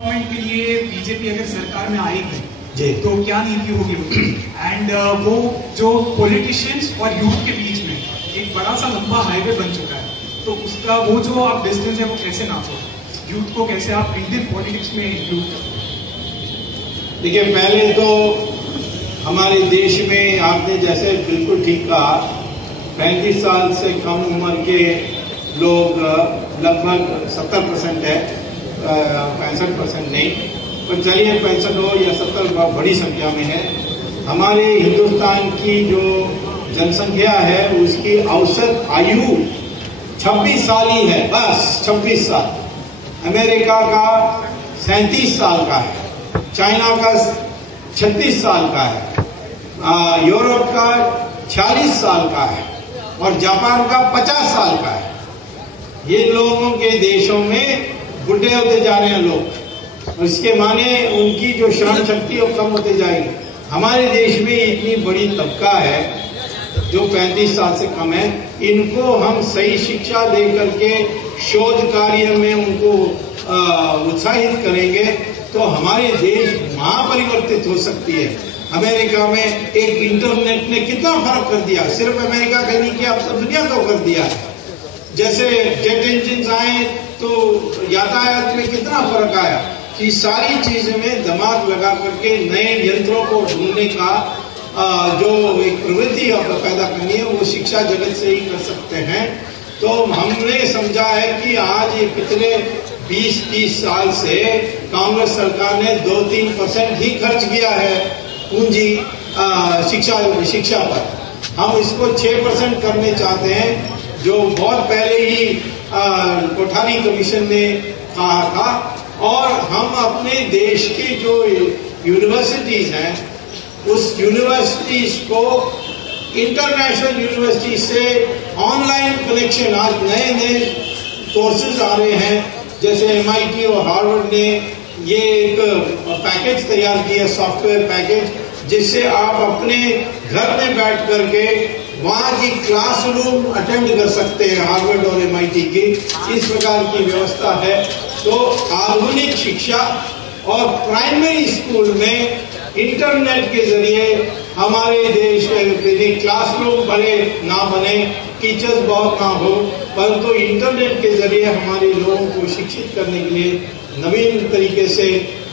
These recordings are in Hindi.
गवर्नमेंट के लिए बीजेपी अगर सरकार में आएगी जी तो क्या नीति होगी उनकी? एंड वो जो पॉलिटिशियंस और यूथ के बीच में एक बड़ा सा लंबा हाईवे बन चुका है, तो उसका वो जो आप डिस्टेंस है वो कैसे नापोगे? यूथ को कैसे आप इंडियन पॉलिटिक्स में इंक्लूड करोगे? देखिए, पहले तो हमारे देश में आपने जैसे बिल्कुल ठीक कहा, 35 साल से कम उम्र के लोग लगभग 70% है, 65% नहीं, पर चलिए 65 हो या 70 बड़ी संख्या में है। हमारे हिंदुस्तान की जो जनसंख्या है उसकी औसत आयु 26 साल ही है, बस 26 साल। अमेरिका का 37 साल का है, चाइना का 36 साल का है, यूरोप का 46 साल का है और जापान का 50 साल का है। ये लोगों के देशों में बुढ़े होते जा रहे हैं लोग, इसके माने उनकी जो श्रम शक्ति वो कम होते जाएगी। हमारे देश में इतनी बड़ी तबका है जो 35 साल से कम है, इनको हम सही शिक्षा दे करके शोध कार्य में उनको उत्साहित करेंगे तो हमारे देश महापरिवर्तित हो सकती है। अमेरिका में एक इंटरनेट ने कितना फर्क कर दिया, सिर्फ अमेरिका का नहीं किया, अब तो दुनिया को कर दिया है। जैसे जेट इंजन आए तो यातायात में कितना फर्क आया कि सारी चीज में दिमाग लगा करके नए यंत्रों को ढूंढने का जो एक प्रवृत्ति पैदा करनी है वो शिक्षा जगत से ही कर सकते हैं। तो हमने समझा है कि आज ये पिछले 20-30 साल से कांग्रेस सरकार ने 2-3% ही खर्च किया है पूंजी शिक्षा पर। हम इसको 6% करने चाहते हैं, जो बहुत पहले ही कोठारी कमीशन ने कहा था। और हम अपने देश की जो यूनिवर्सिटीज हैं उस यूनिवर्सिटीज को इंटरनेशनल यूनिवर्सिटी से ऑनलाइन कनेक्शन, आज नए नए कोर्सेज आ रहे हैं, जैसे MIT और हार्वर्ड ने ये एक पैकेज तैयार किया, सॉफ्टवेयर पैकेज, जिससे आप अपने घर में बैठ करके वहां की क्लासरूम अटेंड कर सकते हैं, हार्वर्ड और MIT की। इस प्रकार की व्यवस्था है। तो आधुनिक शिक्षा और प्राइमरी स्कूल में इंटरनेट के जरिए हमारे देश में क्लासरूम बड़े ना बने, टीचर्स बहुत ना हो, परंतु इंटरनेट के जरिए हमारे लोगों को शिक्षित करने के लिए नवीन तरीके से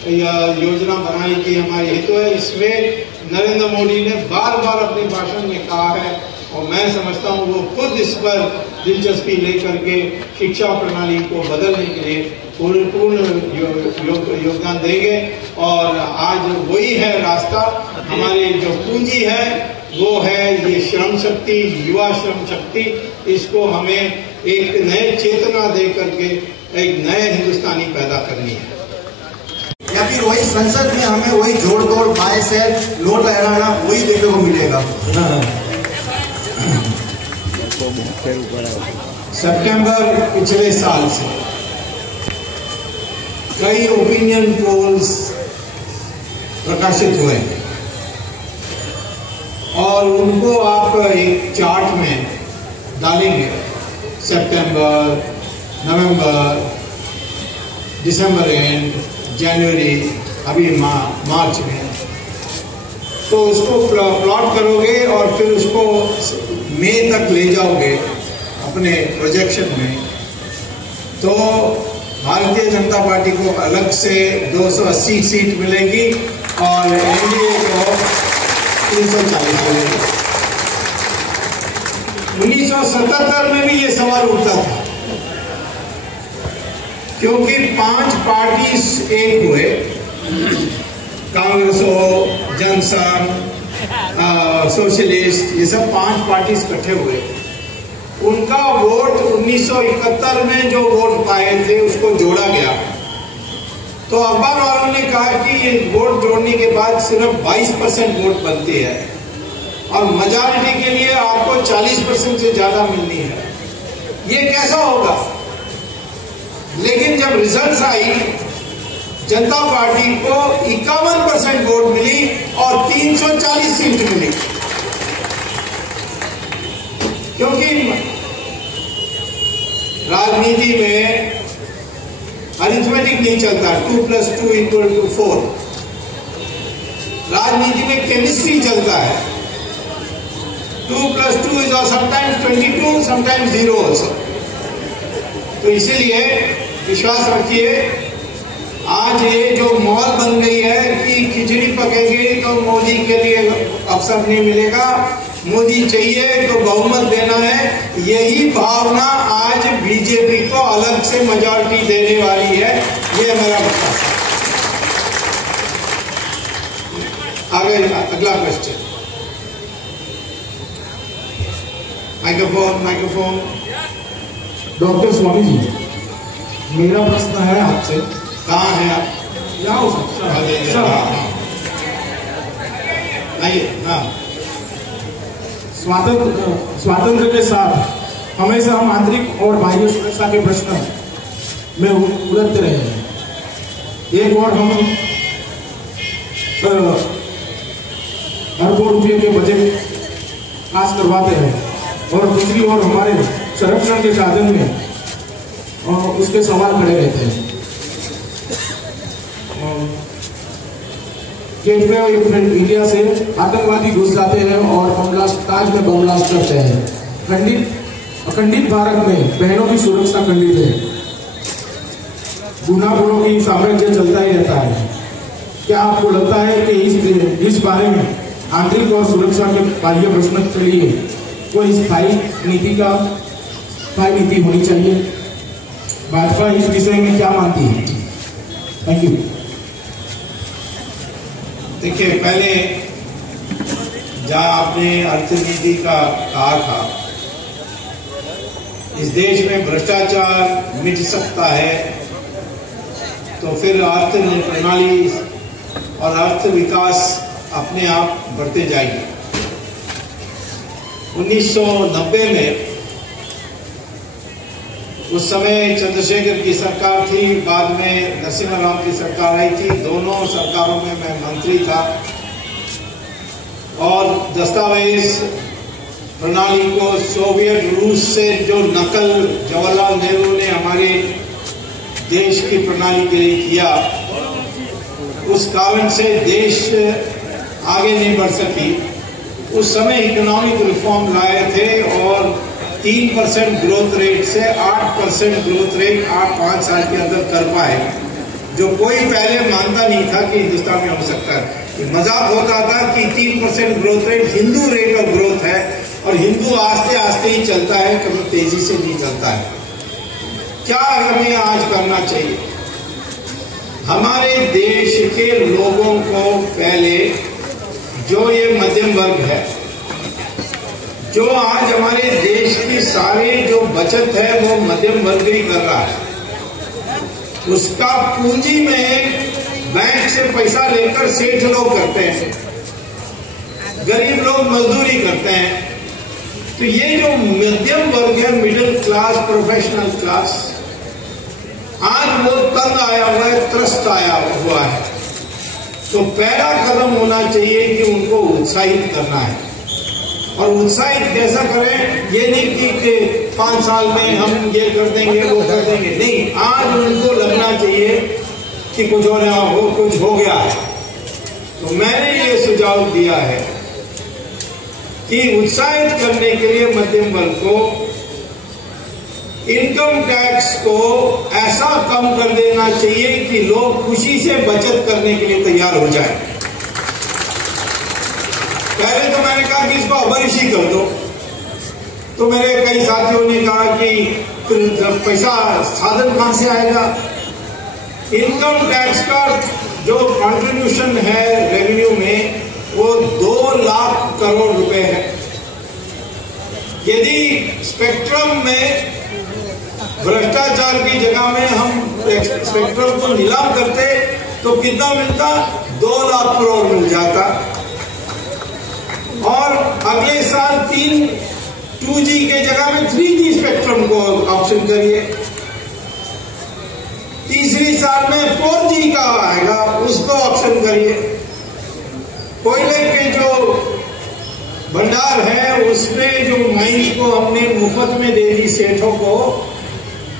योजना बनाने की हमारी हेतु है। इसमें नरेंद्र मोदी ने बार बार अपने भाषण में कहा है और मैं समझता हूँ वो खुद इस पर दिलचस्पी लेकर के शिक्षा प्रणाली को बदलने के लिए पूर्ण योगदान देंगे। और आज वही है रास्ता। हमारी जो पूंजी है वो है ये श्रम शक्ति, युवा श्रम शक्ति। इसको हमें एक नए चेतना दे करके एक नए हिंदुस्तानी पैदा करनी है, या फिर वही संसद में हमें वही जोड़ तोड़ बाएं से नोट लहराना वही देखने को मिलेगा। सितंबर पिछले साल से कई ओपिनियन पोल्स प्रकाशित हुए और उनको आप एक चार्ट में डालेंगे, सितंबर, नवंबर, दिसंबर एंड, जनवरी, अभी मार्च में, तो उसको प्लॉट करोगे और फिर उसको मई तक ले जाओगे अपने प्रोजेक्शन में, तो भारतीय जनता पार्टी को अलग से 280 सीट मिलेगी और NDA को 340 मिलेगी। 1977 में भी ये सवाल उठता था, क्योंकि 5 पार्टीज एक हुए, कांग्रेस हो, जनसंघ, सोशलिस्ट, ये सब 5 पार्टीज इकट्ठे हुए। उनका वोट 1971 में जो वोट पाए थे उसको जोड़ा गया। तो अखबार वालों ने कहा कि ये वोट जोड़ने के बाद सिर्फ 22% वोट बनती है और मेजॉरिटी के लिए आपको 40% से ज्यादा मिलनी है। ये कैसा होगा? लेकिन जब रिजल्ट्स आई, जनता पार्टी को 51% वोट मिली और 340 सीट मिली, क्योंकि राजनीति में अरिथमेटिक नहीं चलता, 2 + 2 = 4। राजनीति में केमिस्ट्री चलता है, 2 + 2 is sometimes 22, sometimes 0 also। तो इसीलिए विश्वास रखिए, आज ये जो माहौल बन गई है कि खिचड़ी पकेगी तो मोदी के लिए अवसर नहीं मिलेगा, मोदी चाहिए तो बहुमत देना है, यही भावना आज बीजेपी को अलग से मेजॉरिटी देने वाली है। ये मेरा विश्वास है। आगे अगला question, microphone. Doctor Swami ji, मेरा प्रश्न है आपसे। कहाँ है आप? यहाँ हो सर। हाँ। स्वातंत्र के साथ हमेशा हम आंतरिक और बाह्य सुरक्षा के प्रश्न में उलझते रहे हैं। एक और हम अरबों रुपये के बजट पास करवाते हैं और दूसरी ओर हमारे संरक्षण के साधन में उसके सवाल खड़े रहते हैं। गेटवे ऑफ इंडिया से आतंकवादी घुस जाते हैं और ताज में बम ब्लास्ट करते हैं। अखंडित भारत में बहनों की सुरक्षा खंडित है, गुनाहगारों की साम्राज्य चलता ही रहता है। क्या आपको लगता है कि इस बारे में आंतरिक और सुरक्षा के बाह्य प्रश्न के लिए कोई स्थायी नीति होनी चाहिए? भाजपा इस विषय में क्या मानती है? Thank you. देखिए, पहले जहाँ आपने अर्थनीति का कहा था, इस देश में भ्रष्टाचार मिट सकता है तो फिर अर्थ प्रणाली और अर्थ विकास अपने आप बढ़ते जाएगी। 1990 में उस समय चंद्रशेखर की सरकार थी, बाद में नरसिम्हा राव की सरकार आई थी। दोनों सरकारों में मैं मंत्री था और दस्तावेज प्रणाली को सोवियत रूस से जो नकल जवाहरलाल नेहरू ने हमारे देश की प्रणाली के लिए किया, उस कारण से देश आगे नहीं बढ़ सकी। उस समय इकोनॉमिक रिफॉर्म लाए थे और 3% ग्रोथ रेट से 8% ग्रोथ रेट आप 5 साल के अंदर कर पाए, जो कोई पहले मानता नहीं था कि हिंदुस्तान में हो सकता है। मजाक होता था कि 3% growth rate Hindu rate of growth है और हिंदू आस्ते आस्ते ही चलता है, कभी तेजी से नहीं चलता है। क्या हमें आज करना चाहिए? हमारे देश के लोगों को पहले, जो ये मध्यम वर्ग है, जो आज हमारे देश की सारे जो बचत है वो मध्यम वर्ग ही कर रहा है, उसका पूंजी में बैंक से पैसा लेकर सेठ लोग करते हैं, गरीब लोग मजदूरी करते हैं। तो ये जो मध्यम वर्ग है, मिडिल क्लास, प्रोफेशनल क्लास, आज वो तंग आया हुआ है, त्रस्त आया हुआ है। तो पहला कदम होना चाहिए कि उनको उत्साहित करना है। और उत्साहित कैसा करें? ये नहीं कि 5 साल में हम ये कर देंगे वो कर देंगे, नहीं, आज उनको लगना चाहिए कि कुछ हो गया है। तो मैंने ये सुझाव दिया है कि उत्साहित करने के लिए मध्यम वर्ग को इनकम टैक्स को ऐसा कम कर देना चाहिए कि लोग खुशी से बचत करने के लिए तैयार हो जाए। पहले तो मैंने कहा कि इसको अबरिशी कर दो, तो मेरे कई साथियों ने कहा कि फिर पैसा साधन कहां से आएगा? इनकम टैक्स का जो कंट्रीब्यूशन है रेवेन्यू में वो 2 लाख करोड़ रुपए है। यदि स्पेक्ट्रम में भ्रष्टाचार की जगह में हम स्पेक्ट्रम को नीलाम करते तो कितना मिलता? 2 लाख करोड़ मिल जाता। और अगले साल 2G के जगह में 3G स्पेक्ट्रम को ऑप्शन करिए। तीसरी साल में 4G का आएगा, उसको ऑप्शन करिए। कोयले के जो भंडार है उसमें जो माइंस को हमने मुफ्त में दे दी सेठों को,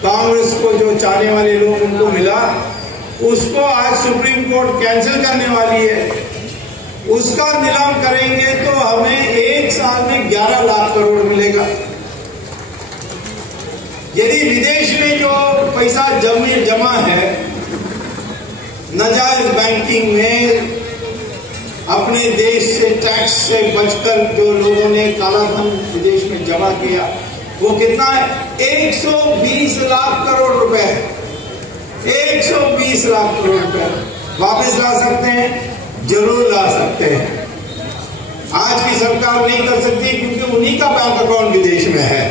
कांग्रेस को जो चाहने वाले लोग उनको मिला, उसको आज सुप्रीम कोर्ट कैंसिल करने वाली है। उसका नीलाम करेंगे तो हमें एक साल में 11 लाख करोड़ मिलेगा। यदि विदेश में जो पैसा जमा है नाजायज बैंकिंग में, अपने देश से टैक्स से बचकर जो लोगों ने काला धन विदेश में जमा किया, वो कितना है? 120 लाख करोड़ रुपए। 120 लाख करोड़ रुपए वापस ला सकते हैं? जरूर ला सकते हैं। आज की सरकार नहीं कर सकती क्योंकि उन्हीं का बैंक अकाउंट विदेश में है,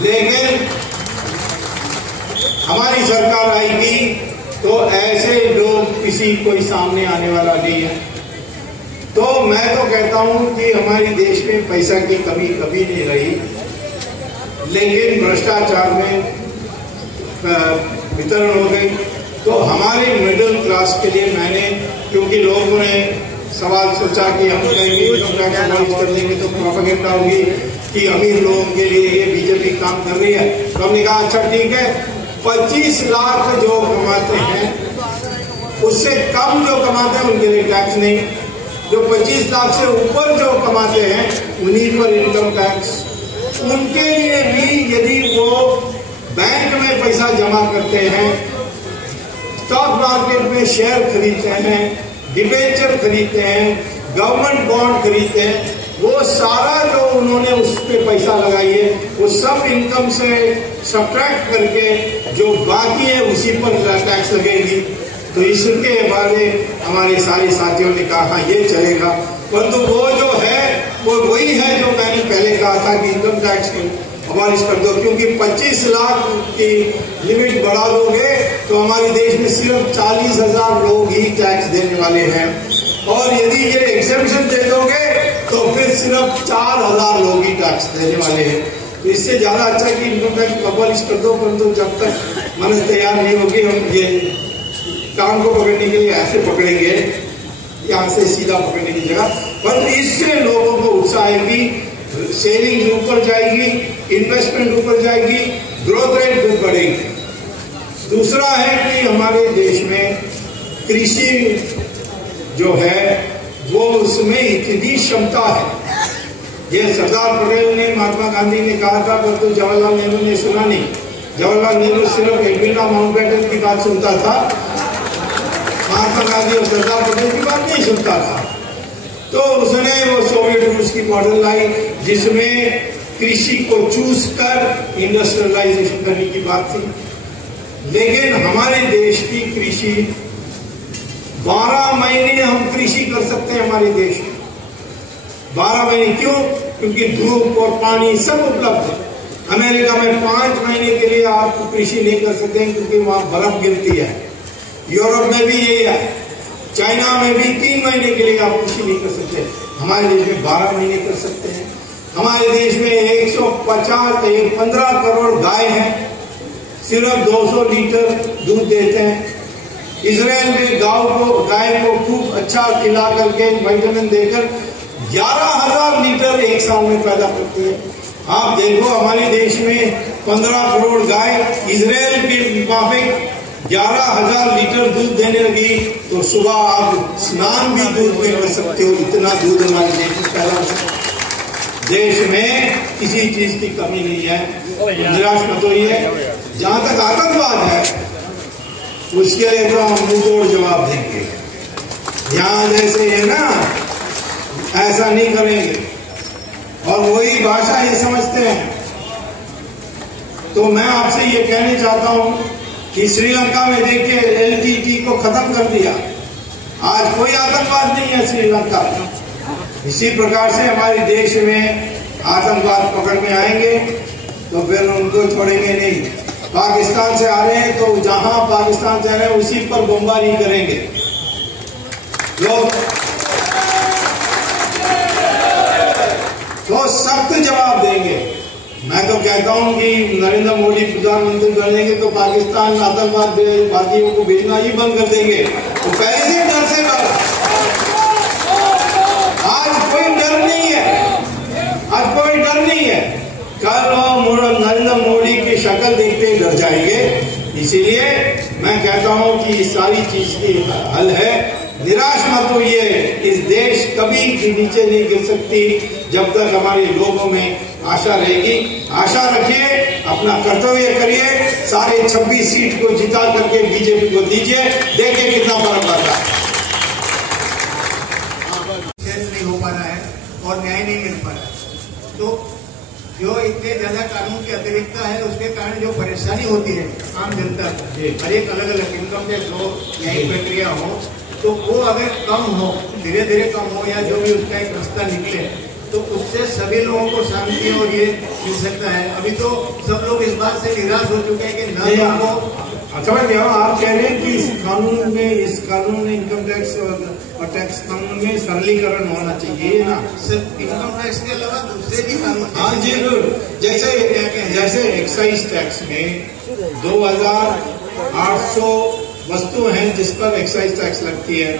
लेकिन हमारी सरकार आएगी तो ऐसे लोग किसी कोई सामने आने वाला नहीं है। तो मैं तो कहता हूं कि हमारे देश में पैसा की कमी कभी नहीं रही, लेकिन भ्रष्टाचार में वितरण हो गई। तो हमारे मिडिल क्लास के लिए मैंने, क्योंकि लोगों ने सवाल सोचा कि हम कहेंगे इनकम कर देंगे तो प्रोपेगेंडा होगी कि अमीर लोगों के लिए ये बीजेपी काम कर रही है, तो हमने कहा अच्छा ठीक है, 25 लाख जो कमाते हैं उससे कम जो कमाते हैं उनके लिए टैक्स नहीं, जो 25 लाख से ऊपर जो कमाते हैं उन्हीं पर इनकम टैक्स। उनके लिए भी यदि वो बैंक में पैसा जमा करते हैं, स्टॉक मार्केट में शेयर खरीदते हैं, डिबेंचर खरीदते हैं, गवर्नमेंट बॉन्ड खरीदते हैं, वो सारा जो उन्होंने उस पर पैसा लगाई है वो सब इनकम से सब्ट्रैक्ट करके जो बाकी है उसी पर टैक्स लगेगी। तो इसके बारे हमारे सारे साथियों ने कहा हाँ ये चलेगा, परंतु वो जो है वो वही है जो मैंने पहले कहा था कि इनकम टैक्स अबॉलिश कर दो, क्योंकि 25 लाख की लिमिट बढ़ा दोगे तो हमारे देश में सिर्फ 40,000 लोग ही टैक्स देने वाले हैं, और यदि ये एग्जेम्पशन दे दोगे तो फिर सिर्फ 4,000 लोग ही टैक्स देने वाले हैं। तो इससे ज्यादा अच्छा कि इनकम टैक्स अबॉलिश कर दो, परंतु जब तक मन तैयार नहीं होगी हम ये काम को पकड़ने के लिए ऐसे पकड़ेंगे, यहाँ से सीधा पकड़ने की जगह, परंतु इससे लोगों को उत्साह आएगी, सेविंग ऊपर जाएगी, इन्वेस्टमेंट ऊपर जाएगी, ग्रोथ रेट भी बढ़ेगी। दूसरा है कि हमारे देश में कृषि जो है वो उसमें इतनी क्षमता है। ये सरदार पटेल ने, महात्मा गांधी ने कहा था, परंतु जवाहरलाल नेहरू ने सुना नहीं। जवाहरलाल नेहरू सिर्फ एडविना माउंटबेटन की बात सुनता था, महात्मा गांधी और सरदार पटेल की बात नहीं सुनता था। तो उसने वो सोवियत रूस की मॉडल लाई जिसमें कृषि को चूज कर इंडस्ट्रियलाइजेशन करने की बात थी, लेकिन हमारे देश की कृषि 12 महीने हम कृषि कर सकते हैं हमारे देश में। 12 महीने क्यों? क्योंकि धूप और पानी सब उपलब्ध है। अमेरिका में 5 महीने के लिए आप कृषि नहीं कर सकते क्योंकि वहां बर्फ गिरती है। यूरोप में भी यही है, चाइना में भी 3 महीने के लिए आप कृषि नहीं कर सकते। हमारे देश में 12 महीने कर सकते हैं। हमारे देश में 15 करोड़ गाय हैं, सिर्फ 200 लीटर दूध देते हैं। इजराइल में गाय को खूब अच्छा खिला करके विटामिन देकर 11,000 लीटर एक साल में पैदा करती है। आप देखो हमारे देश में 15 करोड़ गाय, इजराइल के मुताबिक 11,000 लीटर दूध देने लगी, तो सुबह आप स्नान भी दूध में कर सकते हो, इतना दूध हमारे देश में पैदा हो सकता है। देश में किसी चीज की कमी नहीं है। निराश मत होइए। जहां तक आतंकवाद है उसके लिए तो हम मुंह तोड़ जवाब देंगे। यहां जैसे है ना, ऐसा नहीं करेंगे, और वही भाषा ये समझते हैं। तो मैं आपसे ये कहना चाहता हूं कि श्रीलंका में देखिए एलटीटी को खत्म कर दिया, आज कोई आतंकवाद नहीं है श्रीलंका में। इसी प्रकार से हमारे देश में आतंकवाद पकड़ में आएंगे तो फिर उनको छोड़ेंगे नहीं। पाकिस्तान से आ रहे हैं तो जहां पाकिस्तान से आ रहे हैं उसी पर बमबारी करेंगे लोग, तो सख्त जवाब देंगे। मैं तो कहता हूं कि नरेंद्र मोदी प्रधानमंत्री बनेंगे तो पाकिस्तान आतंकवादियों को भेजना ही बंद कर देंगे। तो पहले से डर से आज कोई डर नहीं है, आज कोई डर नहीं है। कल नरेंद्र मोदी की शक्ल देखते ही डर इसीलिए मैं कहता हूं कि इस सारी चीज की हल है। निराश मत होइए, इस देश कभी भी नीचे नहीं गिर सकती जब तक हमारे लोगों में आशा रहेगी। आशा रखिए, अपना कर्तव्य करिए, सारे 26 सीट को जिता करके बीजेपी को दीजिए, देखिए कितना फर्क पड़ता है। नहीं हो पा रहा है और न्याय नहीं मिल पा रहा है, तो जो इतने ज्यादा कानून की अतिरिक्तता है उसके कारण जो परेशानी होती है आम जनता को, हर एक अलग अलग इनकम टैक्स हो, न्यायिक प्रक्रिया हो, तो वो अगर कम हो, धीरे धीरे कम हो, या जो भी उसका एक रास्ता निकले, तो उससे सभी लोगों को शांति और ये मिल सकता है। अभी तो सब लोग इस बात से निराश हो चुके हैं कि न हमको। अच्छा भाई, आप कह रहे हैं कि इस कानून में इनकम टैक्स और टैक्स कानून में सरलीकरण होना चाहिए ना सर, इनकम टैक्स के अलावा दूसरे भी कानून। हाँ जी जरूर। जैसे एक्साइज टैक्स में 2800 वस्तु हैं जिस पर एक्साइज टैक्स लगती है,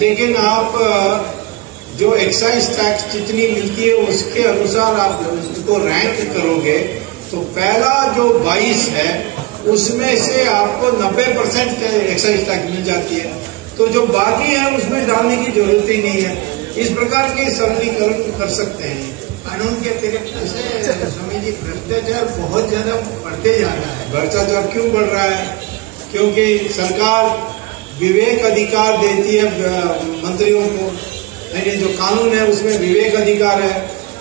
लेकिन आप जो एक्साइज टैक्स जितनी मिलती है उसके अनुसार आप उसको रैंक करोगे तो पहला जो 22 है उसमें से आपको 90% एक्साइज टैक्स मिल जाती है, तो जो बाकी है उसमें डालने की जरूरत ही नहीं है। इस प्रकार के सरलीकरण कर सकते हैं। कानून के अतिरिक्त से स्वामी जी भ्रष्टाचार बहुत ज्यादा बढ़ते जा रहा है। भ्रष्टाचार क्यों बढ़ रहा है? क्योंकि सरकार विवेक अधिकार देती है मंत्रियों को। नहीं, जो कानून है उसमें विवेक अधिकार है,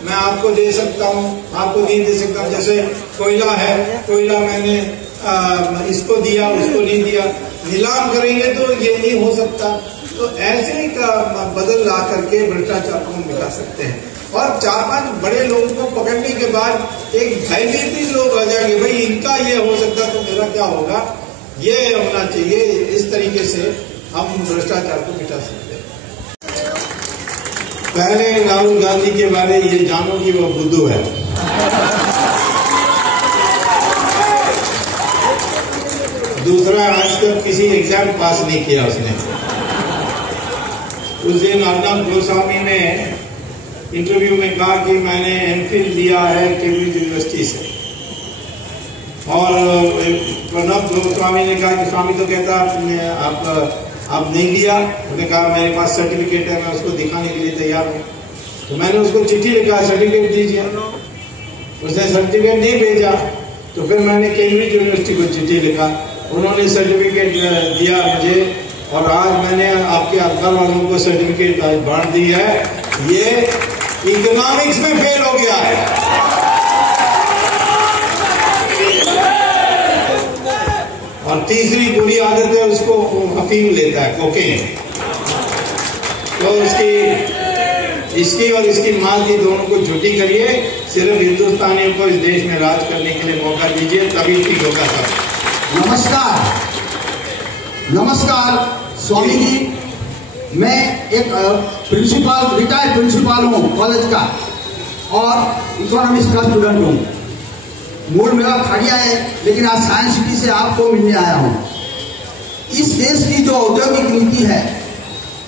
मैं आपको दे सकता हूँ, आपको नहीं दे सकता हूँ। जैसे कोयला है, कोयला मैंने इसको दिया, उसको नहीं दिया, नीलाम करेंगे तो ये नहीं हो सकता। तो ऐसे ही बदल ला करके भ्रष्टाचार को मिटा सकते हैं। और 4-5 बड़े लोगों को पकड़ने के बाद एक भयभीत लोग आ जाएंगे, भाई इनका ये हो सकता तो मेरा क्या होगा। ये होना चाहिए। इस तरीके से हम भ्रष्टाचार को मिटा सकते हैं। पहले राहुल गांधी के बारे ये जानो कि वो बुद्धू है। दूसरा, आज तक किसी एग्जाम पास नहीं किया उसने। उस दिन अर्नब गोस्वामी ने इंटरव्यू में कहा कि मैंने एमफिल लिया है कैम्ब्रिज यूनिवर्सिटी से, और अर्नब गोस्वामी ने कहा कि स्वामी तो कहता आप नहीं लिया। उसने कहा मेरे पास सर्टिफिकेट है, मैं उसको दिखाने के लिए तैयार हूँ। तो मैंने उसको चिट्ठी लिखा, सर्टिफिकेट दीजिए। उसने सर्टिफिकेट नहीं भेजा, तो फिर मैंने कैम्ब्रिज यूनिवर्सिटी को चिट्ठी लिखा, उन्होंने सर्टिफिकेट दिया मुझे, और आज मैंने आपके अखबार वालों को सर्टिफिकेट बांट दी है। ये इकोनॉमिक्स में फेल हो गया है। और तीसरी बुरी आदत है, उसको अफीम लेता है, कोकेन। तो इसकी और इसकी मां की दोनों को छुट्टी करिए। सिर्फ हिंदुस्तानियों को इस देश में राज करने के लिए मौका दीजिए, तभी ठीक होगा सब। नमस्कार स्वामी जी, मैं एक रिटायर्ड प्रिंसिपल हूँ कॉलेज का, और इकोनॉमिक्स का स्टूडेंट हूँ। मूल मेरा खड़िया है, लेकिन आज साइंस सिटी से आपको मिलने आया हूँ। इस देश की जो औद्योगिक नीति है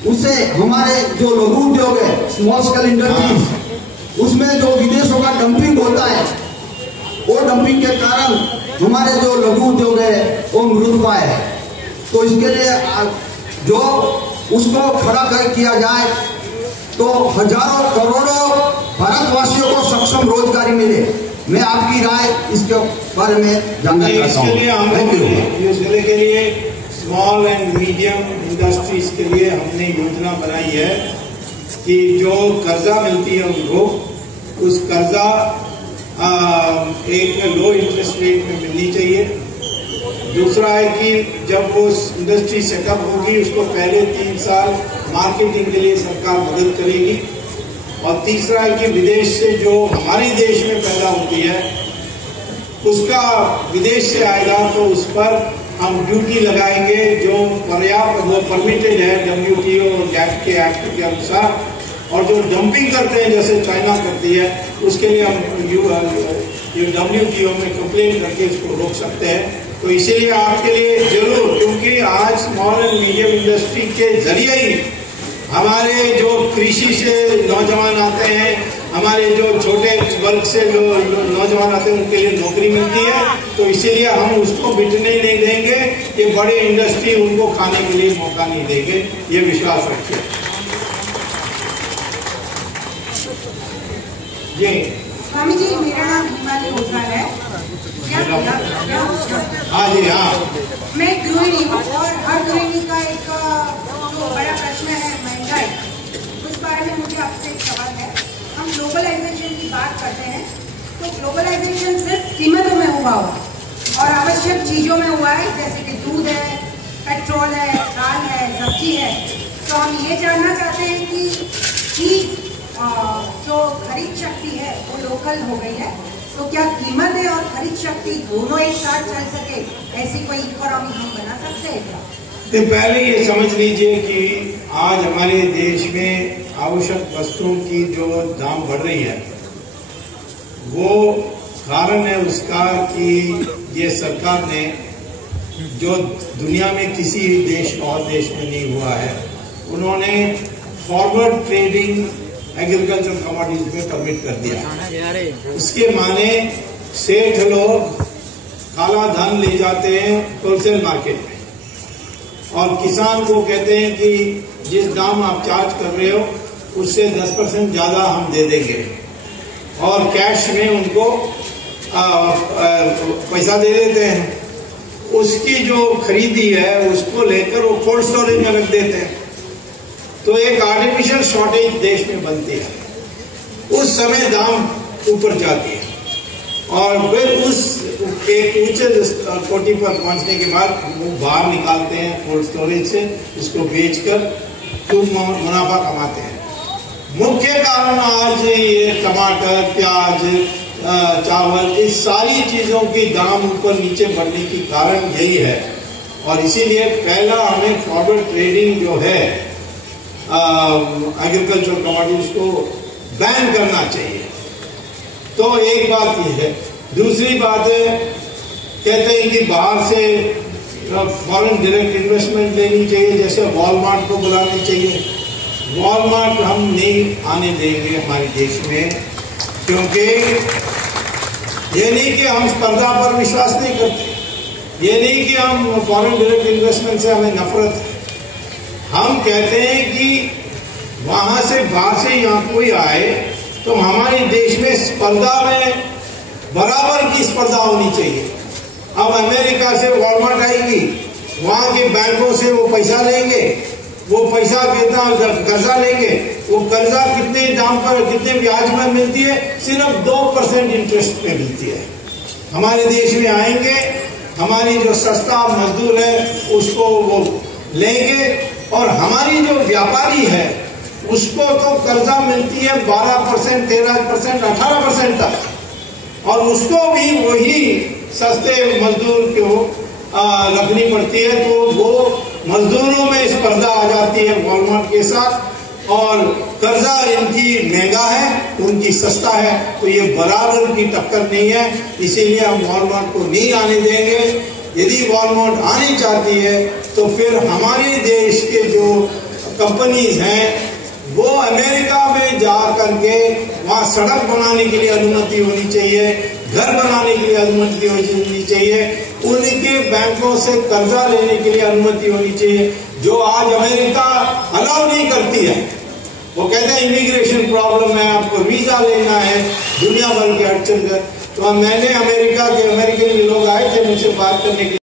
उससे हमारे जो लघु उद्योग है, स्मॉल स्केल इंडस्ट्रीज, उसमें जो विदेशों का डंपिंग होता है, वो डंपिंग के कारण हमारे जो लघु उद्योग है वो मृत पाए। तो इसके लिए जो उसको खड़ा कर किया जाए तो हजारों करोड़ों भारतवासियों को सक्षम रोजगारी मिले। मैं आपकी राय इसके बारे में जानना चाहता हूँ। इसके लिए स्मॉल एंड मीडियम इंडस्ट्रीज के लिए हमने योजना बनाई है कि जो कर्जा मिलती है उनको, उस कर्जा एक लो इंटरेस्ट रेट में मिलनी चाहिए। दूसरा है कि जब वो इंडस्ट्री सेटअप होगी उसको पहले 3 साल मार्केटिंग के लिए सरकार मदद करेगी। और तीसरा है कि विदेश से जो हमारे देश में पैदा होती है उसका विदेश से आएगा तो उस पर हम ड्यूटी लगाएंगे जो पर्याप्त, वो परमिटेड है WTO और गैप के एक्ट के अनुसार। और जो डंपिंग करते हैं जैसे चाइना करती है, उसके लिए हम WTO में कंप्लेन करके इसको रोक सकते हैं। तो इसीलिए आपके लिए जरूर, क्योंकि आज स्मॉल एंड मीडियम इंडस्ट्री के जरिए ही हमारे जो कृषि से नौजवान आते हैं, हमारे जो छोटे वर्ग से जो नौजवान आते हैं उनके लिए नौकरी मिलती है। तो इसीलिए हम उसको बिकने नहीं देंगे, ये बड़े इंडस्ट्री उनको खाने के लिए मौका नहीं देंगे, ये विश्वास रखिए। जी स्वामी जी, मेरा नाम हिमानी ओझा है। हाँ जी हाँ, मैं गृहिणी हूँ और हर गृहिणी का एक जो बड़ा प्रश्न है महंगाई, उस बारे में मुझे आपसे एक सवाल है। हम ग्लोबलाइजेशन की बात करते हैं तो ग्लोबलाइजेशन सिर्फ कीमतों में हुआ और आवश्यक चीजों में हुआ है, जैसे कि दूध है, पेट्रोल है, दाल है, सब्जी है। तो हम ये जानना चाहते हैं कि चीज जो खरीद शक्ति है वो लोकल हो गई है, तो क्या कीमत है और खरीद शक्ति दोनों एक साथ चल सके, ऐसी कोई इकोनॉमी हम बना सकते हैं क्या? तो पहले ये समझ लीजिए कि आज हमारे देश में आवश्यक वस्तुओं की जो दाम बढ़ रही है, वो कारण है उसका कि ये सरकार ने, जो दुनिया में किसी देश और देश में नहीं हुआ है, उन्होंने फॉरवर्ड ट्रेडिंग एग्रीकल्चर कमोडिटीज में परमिट कर दिया। उसके माने सेठ लोग काला धन ले जाते हैं होलसेल मार्केट में और किसान को कहते हैं कि जिस दाम आप चार्ज कर रहे हो उससे 10% ज्यादा हम दे देंगे और कैश में उनको पैसा दे देते हैं। उसकी जो खरीदी है उसको लेकर वो कोल्ड स्टोरेज में रख देते हैं, तो एक आर्टिफिशियल शॉर्टेज देश में बनती है। उस समय दाम ऊपर जाती है और फिर उस एक ऊंचे कोटि पर पहुंचने के बाद वो बाहर निकालते हैं कोल्ड स्टोरेज से, इसको बेचकर खूब मुनाफा कमाते हैं। मुख्य कारण आज ये टमाटर, प्याज, चावल, इस सारी चीजों की दाम ऊपर नीचे बढ़ने की कारण यही है। और इसीलिए पहला हमें फॉरवर्ड ट्रेडिंग जो है एग्रीकल्चर कमोडिटीज को बैन करना चाहिए। तो एक बात ये है। दूसरी बात है, कहते हैं कि बाहर से फॉरेन डायरेक्ट इन्वेस्टमेंट लेनी चाहिए, जैसे वॉलमार्ट को बुलानी चाहिए। वॉलमार्ट हम नहीं आने देंगे हमारे देश में, क्योंकि ये नहीं कि हम स्पर्धा पर विश्वास नहीं करते, ये नहीं कि हम फॉरेन डायरेक्ट इन्वेस्टमेंट से हमें नफरत है। हम कहते हैं कि वहां से बाहर से यहाँ कोई आए तो हमारे देश में स्पर्धा में बराबर की स्पर्धा होनी चाहिए। अब अमेरिका से वॉलमार्ट आएगी, वहां के बैंकों से वो पैसा लेंगे, वो पैसा कितना कर्जा लेंगे, वो कर्जा कितने दाम पर, कितने ब्याज में मिलती है? सिर्फ 2% इंटरेस्ट पे मिलती है। हमारे देश में आएंगे, हमारी जो सस्ता मजदूर है उसको वो लेंगे और हमारी जो व्यापारी है उसको तो कर्जा मिलती है 12%, 13%, 18% तक, और उसको भी वही सस्ते मजदूर को रखनी पड़ती है। तो वो मजदूरों में स्पर्धा आ जाती है वॉलमार्ट के साथ, और कर्जा इनकी महंगा है, उनकी सस्ता है, तो ये बराबर की टक्कर नहीं है। इसीलिए हम वॉलमार्ट को नहीं आने देंगे। यदि वॉलमार्ट आनी चाहती है तो फिर हमारे देश के जो कंपनीज हैं वो अमेरिका में जा करके वहाँ सड़क बनाने के लिए अनुमति होनी चाहिए, घर बनाने के लिए अनुमति होनी चाहिए, उनके बैंकों से कर्जा लेने के लिए अनुमति होनी चाहिए, जो आज अमेरिका अलाउ नहीं करती है। वो कहते हैं इमिग्रेशन प्रॉब्लम है, आपको वीजा लेना है, दुनिया भर के अड़चन है। तो मैंने अमेरिका के अमेरिकन लोग आए थे मुझसे बात करने के